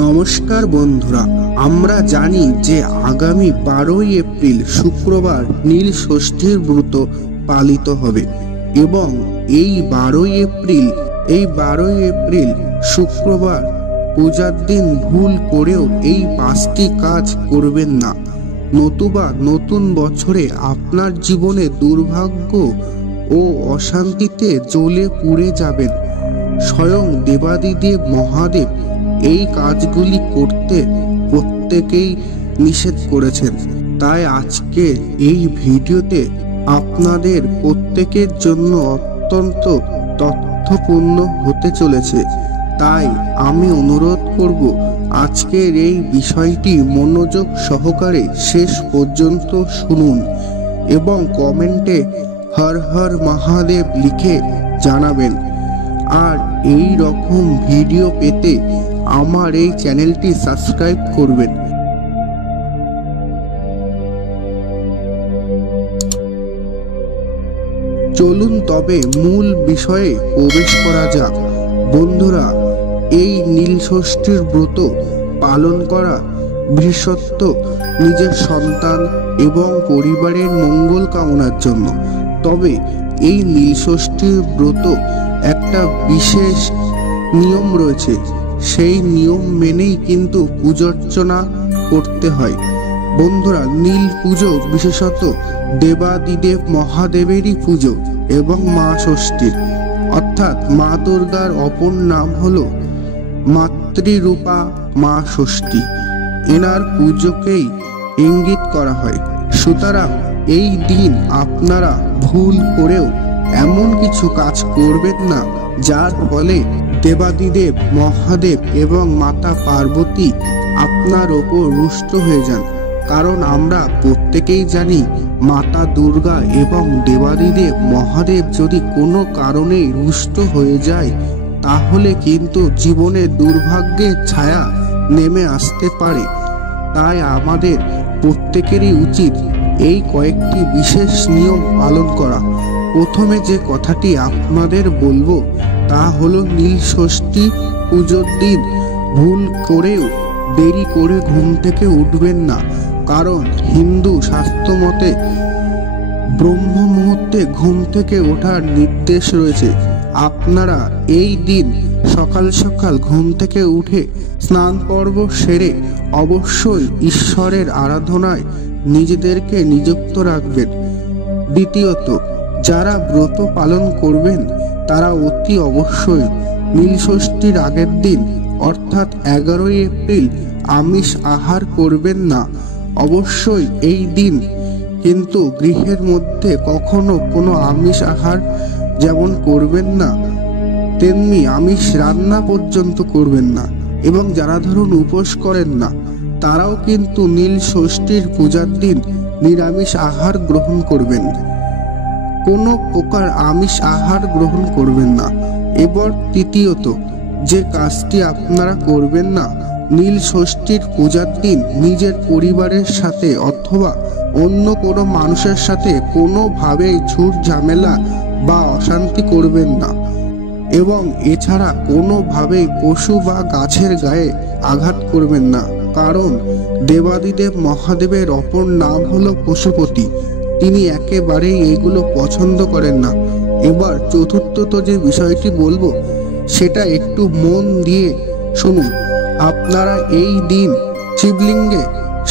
নমস্কার বন্ধুরা, আমরা জানি যে আগামী 12ই এপ্রিল শুক্রবার নীল ষষ্ঠীর ব্রত পালিত হবে এবং এই 12ই এপ্রিল শুক্রবার পূজার দিন ভুল করেও এই 5টি কাজ করবেন না, নতুবা নতুন বছরে আপনার জীবনে দুর্ভাগ্য ও অশান্তিতে জ্বলে পুড়ে যাবেন। স্বয়ং দেবাদিদেব মহাদেব এই কাজগুলি করতে প্রত্যেকেই নিষেধ করেছেন। তাই আজকে এই ভিডিওতে আপনাদের প্রত্যেকের জন্য অত্যন্ত তথ্যপূর্ণ হতে চলেছে। তাই আমি অনুরোধ করব আজকের এই বিষয়টি মনোযোগ সহকারে শেষ পর্যন্ত শুনুন এবং কমেন্টে হর হর মহাদেব লিখে জানাবেন। আর এই রকম ভিডিও পেতে আমার এই চ্যানেলটি সাবস্ক্রাইব করবেন। চলুন তবে মূল বিষয়ে প্রবেশ করা যাক। বন্ধুরা, এই নীল ষষ্ঠীর ব্রত পালন করা বিশেষত নিজের সন্তান এবং পরিবারের মঙ্গল কামনার জন্য। তবে এই নীল ষষ্ঠীর ব্রত একটা বিশেষ নিয়ম রয়েছে, সেই নিয়ম মেনেই কিন্তু পূজার্চনা করতে হয়। বন্ধুরা, নীল পুজো বিশেষত দেবাদিদেব মহাদেবেরই পুজো এবং মা ষষ্ঠীর অর্থাৎ মা দুর্গার অপর নাম হলো মাতৃরূপা মা ষষ্ঠী। এনার পুজোকেই ইঙ্গিত করা হয়। সুতরাং এই দিন আপনারা ভুল করেও এমন কিছু কাজ করবেন না যার ফলে দেবাদিদেব মহাদেব এবং মাতা পার্বতী আপনার ওপর রুষ্ট হয়ে যান। কারণ আমরা প্রত্যেকেই জানি মাতা দুর্গা এবং দেবাদিদেব মহাদেব যদি কোনো কারণে রুষ্ট হয়ে যায় তাহলে কিন্তু জীবনে দুর্ভাগ্যের ছায়া নেমে আসতে পারে। তাই আমাদের প্রত্যেকেরই উচিত এই কয়েকটি বিশেষ নিয়ম পালন করা। প্রথমে যে কথাটি আপনাদের বলবো তা হলো নীল ষষ্ঠী পুজোর দিন ভুল করেও দেরি করে ঘুম থেকে উঠবেন না। কারণ হিন্দু শাস্ত্র মতে ব্রহ্ম মুহূর্তে ঘুম থেকে ওঠার নির্দেশ রয়েছে। আপনারা এই দিন সকাল সকাল ঘুম থেকে উঠে স্নান পর্ব সেরে অবশ্যই ঈশ্বরের আরাধনায় নিজেদেরকে নিযুক্ত রাখবেন। দ্বিতীয়ত, যারা ব্রত পালন করবেন তারা অতি অবশ্যই নীল ষষ্ঠীর আগের দিন অর্থাৎ 11ই এপ্রিল আমিষ আহার করবেন না। অবশ্যই এই দিন কিন্তু গৃহের মধ্যে কখনো কোনো আমিষ আহার যেমন করবেন না, তেমনি আমিষ রান্না পর্যন্ত করবেন না। এবং যারা ধরুন উপোস করেন না তারাও কিন্তু নীল ষষ্ঠীর পূজার দিন নিরামিষ আহার গ্রহণ করবেন, কোনো প্রকার আমিষ আহার গ্রহণ করবেন না। এবার তৃতীয়ত যে কাজটি আপনারা করবেন না, নীল ষষ্ঠীর পূজার দিন নিজের পরিবারের সাথে অথবা অন্য কোনো মানুষের সাথে কোনোভাবেই ঝুট ঝামেলা বা অশান্তি করবেন না। এবং এছাড়া কোনোভাবেই পশু বা গাছের গায়ে আঘাত করবেন না। কারণ দেবাদিদেব মহাদেবের অপর নাম হলো পশুপতি, তিনি একেবারেই এগুলো পছন্দ করেন না। এবার চতুর্থত যে বিষয়টি বলবো সেটা একটু মন দিয়ে শুনুন। আপনারা এই দিন শিবলিঙ্গে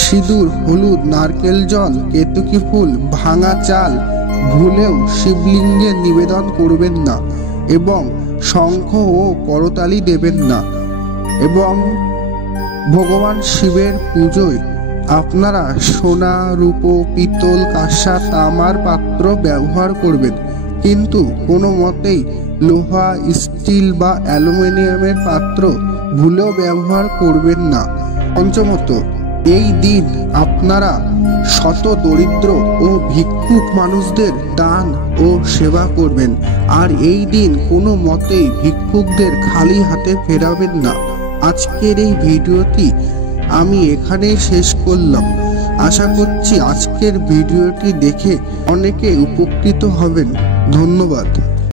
সিঁদুর, হলুদ, নারকেল জল, কেতকী ফুল, ভাঙা চাল ভুলেও শিবলিঙ্গে নিবেদন করবেন না এবং শঙ্খ ও করতালি দেবেন না। এবং ভগবান শিবের পুজোয় আপনারা সোনা, রূপো, পিতল, কাঁসা, তামার পাত্র ব্যবহার করবেন, কিন্তু কোনো মতেই লোহা, স্টিল বা অ্যালুমিনিয়ামের পাত্র ভুলেও ব্যবহার করবেন না। পঞ্চমত, এই দিন আপনারা শত দরিদ্র ও ভিক্ষুক মানুষদের দান ও সেবা করবেন। আর এই দিন কোনো মতেই ভিক্ষুকদের খালি হাতে ফেরাবেন না। আজকের এই ভিডিওটি আমি এখানেই শেষ করলাম। আশা করছি আজকের ভিডিওটি দেখে অনেকে উপকৃত হবেন। ধন্যবাদ।